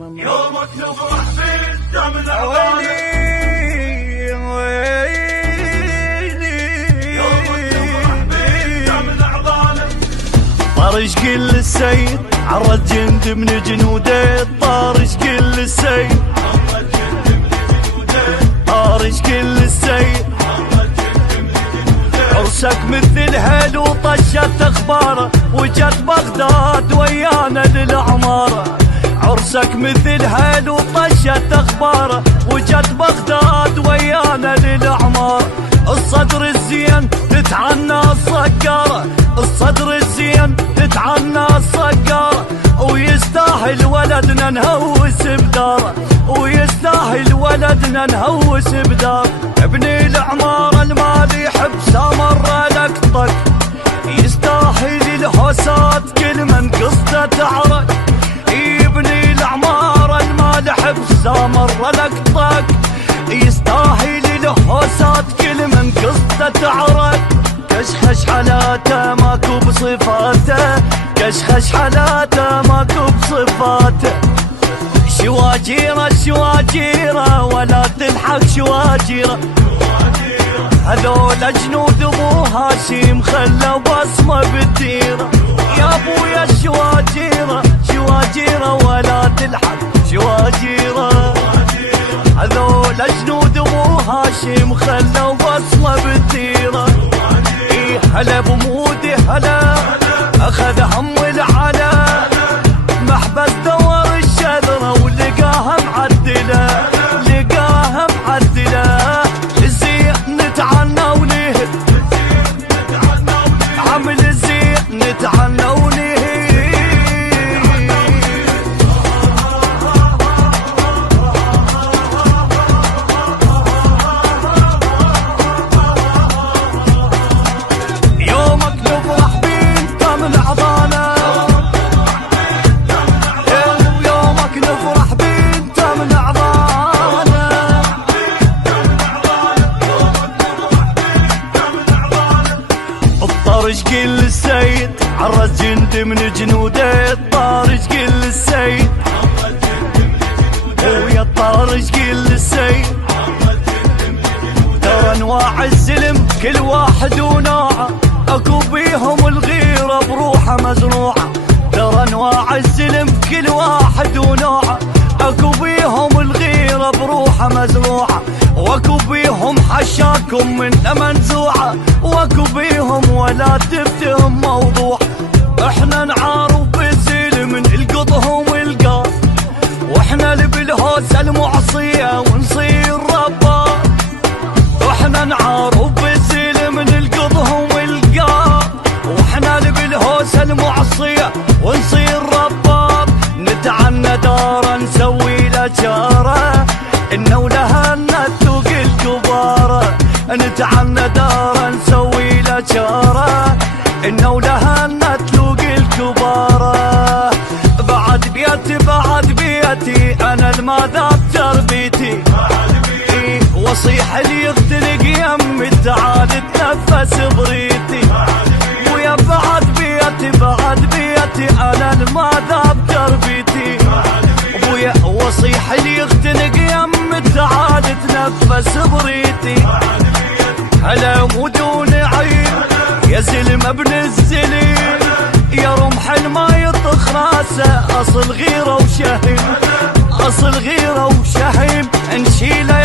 يومك نفرح فيه دم العوالم. يومك نفرح فيه دم العوالم. طارش كل السيد عرض جند من جنوده. طارش كل السيد عرض جند من جنوده. طارش كل السيد عرض جند من جنوده. عرسك مثل هلو طشت اخباره. وجت بغداد ويانا للعماره. عرسك مثل هلو طشت اخباره. وجت بغداد ويانا للعماره. الصدر الزين تتعنى الصقاره. الصدر الزين تتعنى الصقاره. ويستاهل ولدنا نهوس بداره. ويستاهل ولدنا نهوس بداره. ابني العماره المال يحب سامر لك طق. يستاهل الهوسات كل من قصته تعرق. يبني العماره المال يحب سامر لك طق. يستاهل الهوسات كل من قصته تعرق. كشخش حالاته ماكو بصفاته. كشخش حالاته ماكو بصفاته. شواجيره شواجيره ولا تلحق شواجيره. هذول جنود ابو هاشم خلوا بصمه بالديره. يا ابويا الشواجيره شواجيره ولا تلحق شواجيره. هذول جنود ابو هاشم خلوا بصمه بالديره. هلا بمودي هلا اخذ هم العلا. محبس دور الشذره ولقاها معدله. لقاها معدله. الزين نتعنى ونهد. عمل الزين نتعنى ونهد. طارش كل السيد عرض جند من جنوده. طارش كل السيد عرض جند من جنوده. ويا طارش كل السيد عرض جند من جنوده. ترى انواع الزلم كل واحد ونوعه. اكو بيهم الغيره بروحه مزروعه. ترى انواع الزلم كل واحد ونوعه. اكو بيهم الغيره بروحه مزروعه. واكو بيهم حشاكم من منزوعه. واكو بيهم ولا تفتهم موضوع. احنا نعارف بالزلم نلقطهم القار. واحنا اللي بالهوسه المعصيه ونصير ربار. واحنا نعارف بالزلم نلقطهم القار. واحنا اللي بالهوسه المعصيه ونصير ربار. نتعنى داره نسوي له جاره. انه لها نتوق الكباره. نتعنى داره نسوي له جاره. انه لها نتوق الكباره. بعد بيتي بعد بيتي انا الماذاب تربيتي. وصيح اللي يختلق يمي تعال تنفس بريتي. ويا بعد بيتي بعد بيتي انا الماذاب تربيتي. ابويا وصيح اللي يختلق يمي تعال تنفس بريتي. هلا ودون عين يا زلم ابن الزلم. يا رمح ما يطخ راسه. اصل غيره وشهم اصل غيره وشهم. نشيله